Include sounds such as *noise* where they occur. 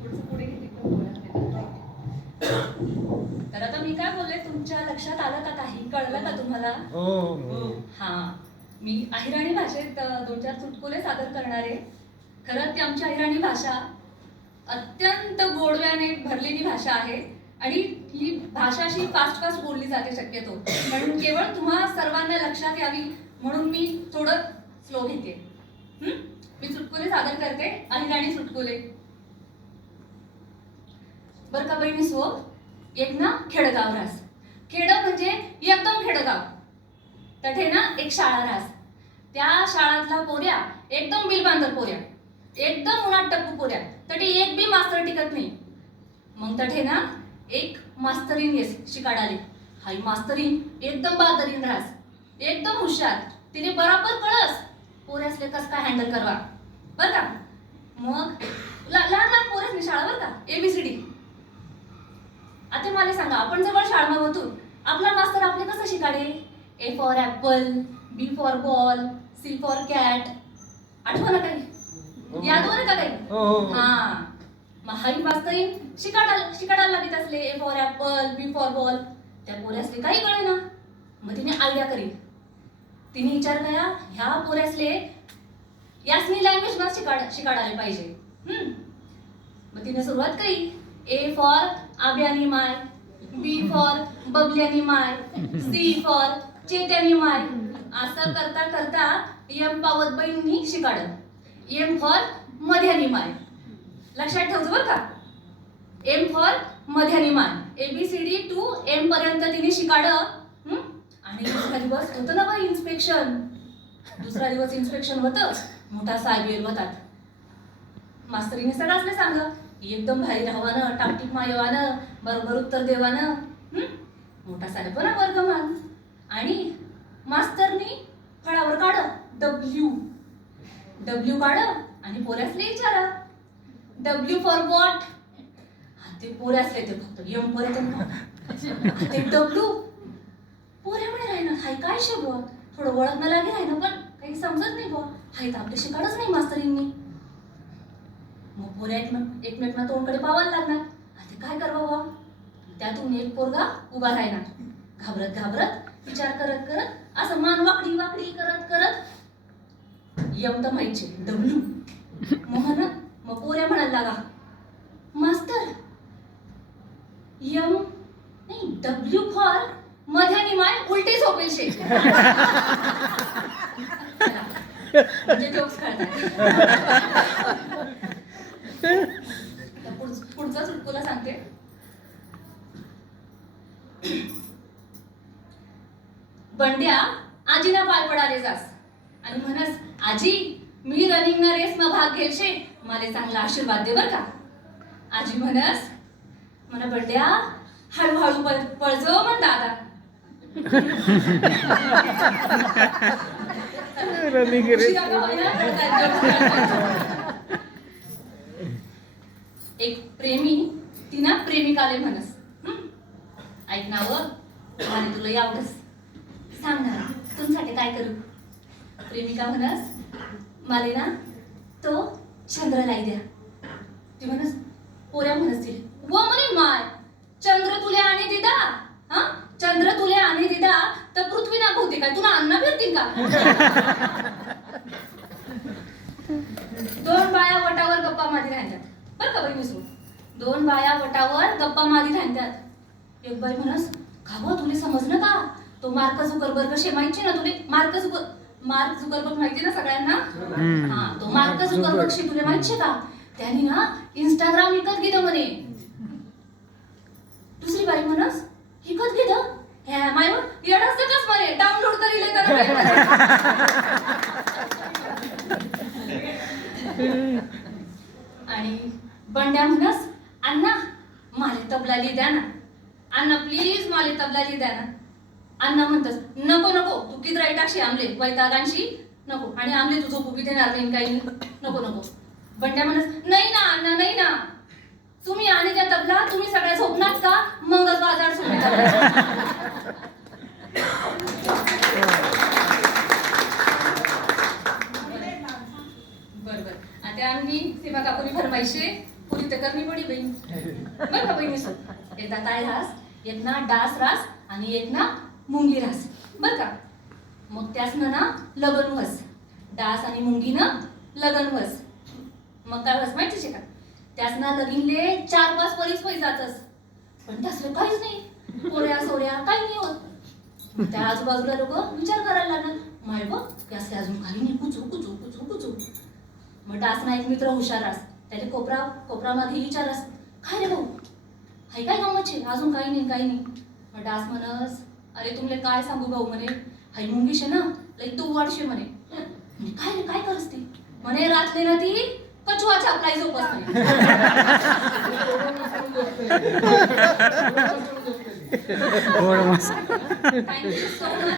थोडंसं पुढे. तर आता मी काय बोलले तुमच्या लक्षात आलं का काही? कळलं का तुम्हाला? हो हा. मी अहिराणी भाषेत दोन चार चुटकुले सादर करणार. खरं ती आमची अहिराणी भाषा अत्यंत गोडव्याने भरलेली भाषा आहे आणि ही भाषा अशी फास्ट फास्ट बोलली जाते शक्यतो. म्हणून केवळ तुम्हा सर्वांना लक्षात यावी म्हणून मी थोडं स्लो घेते. हं? मी चुटकुले सादर करते अहिराणी चुटकुले. बर का बहिणी सो एक ना खेडगाव रास. खेड म्हणजे एकदम खेडगाव. तठे ना एक शाळा रास. त्या शाळातला पोऱ्या एकदम बिलबांधर पोऱ्या. एकदम उन्हात टप्पू पोऱ्या. तटे एक बी मास्तर टिकत नाही. मग तठे ना एक मास्तरीन येस शिकाडाले. हाई मास्तरीन एकदम बहादरीन रास. एकदम हुशार. तिने बराबर कळस. पोऱ्यासले कस काय हँडल करवा? बरं का? मग ला- लहान लहान पोऱ्यासनी शाळा बरं का? एबीसीडी आता मला सांगा आपण जवळ शाळेमध्ये होतो. आपला मास्तर आपले कसं शिकाडे? A for apple B for ball C for cat आठवण काही? याद हो का काही? हो, हो. हा. मग हाई मास्तरीन शिकाडायला लागत असले A for apple B for ball त्या पोऱ्यासले काही कळे ना मग तिने आयडिया करी तिने विचार करा ह्या पोऱ्यासले यासनी लँग्वेज ना शिकाड शिकाडायला पाहिजे. हम्म. मग तिने सुरुवात केली ए फॉर आब्यानी माय बी फॉर बबल्यानी माय सी फॉर चेत्यानी माय असं करता करता एम पावत बहिणी शिकाड. एम फॉर मध्यानी माय लक्षात ठेवतो बरं का? एम फॉर मध्यानी माय A B C D to M पर्यंत तिने शिकाड. आणि दुसरा दिवस होतं ना बाई इन्स्पेक्शन दुसरा दिवस इन्स्पेक्शन होतं. मोठा साहेब येत होतात. मास्तरीने सगळ्याच सांग एकदम भारी राहावानं टापटीप मायवानं बरोबर उत्तर देवानं मोठा साहेब पण वर्गमान आणि मास्तरनी फळावर काढ. डब्ल्यू डब्ल्यू काढ आणि पोऱ्यासले विचारा. डब्ल्यू फॉर वॉट ते पोऱ्यासले ते फक्त यम पोऱ्या ते ते डब्ल्यू पोऱ्या म्हणे राहिना हाय काय शे थोडं ओळख लागेल लागे राहिना पण काही समजत नाही बुवा. हाय तर आपले काढच नाही मास्तरींनी. मग पोऱ्या एकमेक एकमेकांना तोंडकडे पावायला लागणार. आता काय करवा? त्यातून एक पोरगा उभा राहणार. घाबरत घाबरत विचार करत करत असं मान वाकडी वाकडी करत करत. यम तर माहिती मग म्हणा मग पोऱ्या म्हणायला लागा. मास्तर यम नाही डब्ल्यू फॉर मध्यानी माय उलटी झोपेल शे *laughs* म्हणजे कळतात. पुढचा चुटकुला सांगते. बंड्या आजीना पाय पडाले जास. आणि म्हणस आजी मी रनिंग ना रेस मा भाग घेलशे मला चांगला आशीर्वाद दे बर का. आजी म्हणस म्हणा बंड्या हळूहळू पळ पळजो म्हण दादा. *laughs* रनिंग रेस *laughs* उशिरा का होईना, पण काय jokes करतात. एक प्रेमी तिना प्रेमिकाले म्हणस. ऐक ना व आणि तुला यावडस सांग ना तुमच्यासाठी काय करू? प्रेमिका म्हणस मला ना तो चंद्र लाई द्या. ती म्हणस पोऱ्या म्हणस तिले. व म्हणे माय चंद्र तुले आणि दिदा हा? चंद्र तुले आणि दिदा तर पृथ्वी ना भोवते काय तुला अन्न फिरतील का *laughs* दोन बाया वटावर गप्पा मारी राहतात बरं का बाई मिसरू दोन बाया वटावर गप्पा मारी राहतात एक बाई म्हणस खावा तुले समजलं का? तो मार्क झुकरबर्ग शे माहिती ना तुले? मार्क झुकर मार्क झुकरबर्ग माहिती ना सगळ्यांना. हा तो मार्क झुकरबर्ग शे तुले माहिती का? त्यांनी ना इंस्टाग्राम विकत घेतं म्हणे. दुसरी बाई म्हणस विकत घेतं? ह्या माय येडाच कस म्हणे डाउनलोड तरी ले *laughs* आणि बंड्या म्हणस अण्णा माले तबलाली द्या ना अण्णा प्लीज माले तबलाली द्या ना? अण्णा म्हणतस नको नको तू किती राईट टाकशी आमले वैतागांशी नको. आणि आमले तुझं बुकी देणार नाही काही नको नको. बंड्या म्हणत नाही ना अण्णा नाही ना. तुम्ही आणि त्या तबला तुम्ही सगळ्या झोपणार का? मंगल बाजार बरोबर. आता आम्ही सेवा कापुरी फरमाईशे पुरी तर करणी पडी बहीण. बरं का बहिणी एकदा काय रास एक ना डास रास आणि एक ना मुंगी रास. बर का? मग त्याच ना लगन वस. डास आणि मुंगीनं लगन वस. मग काय वस माहितीच आहे का त्यासना लगीनले चार पाच परीस पै जातस. पण त्यासलं काहीच नाही. पोऱ्या सोऱ्या काही नाही होत. मग त्या आजूबाजूला लोक विचार करायला लागणार माय बघ त्यासले अजून काही नाही. कुचू कुचू कुचू कुचू. मग डासना एक मित्र हुशार अस त्याचे कोपरा कोपरामध्ये विचारस. काय रे भाऊ? हाय काय गमतचे अजून काही नाही काही नाही. डास म्हणस अरे तुमले काय सांगू भाऊ म्हणे? हाय मुंगीशे ना लई तू वाढशे म्हणे. म्हणे, काय रे काय करस ती? म्हणे रातले ना ती कछुआ छापलाई झोपस Thank you so much.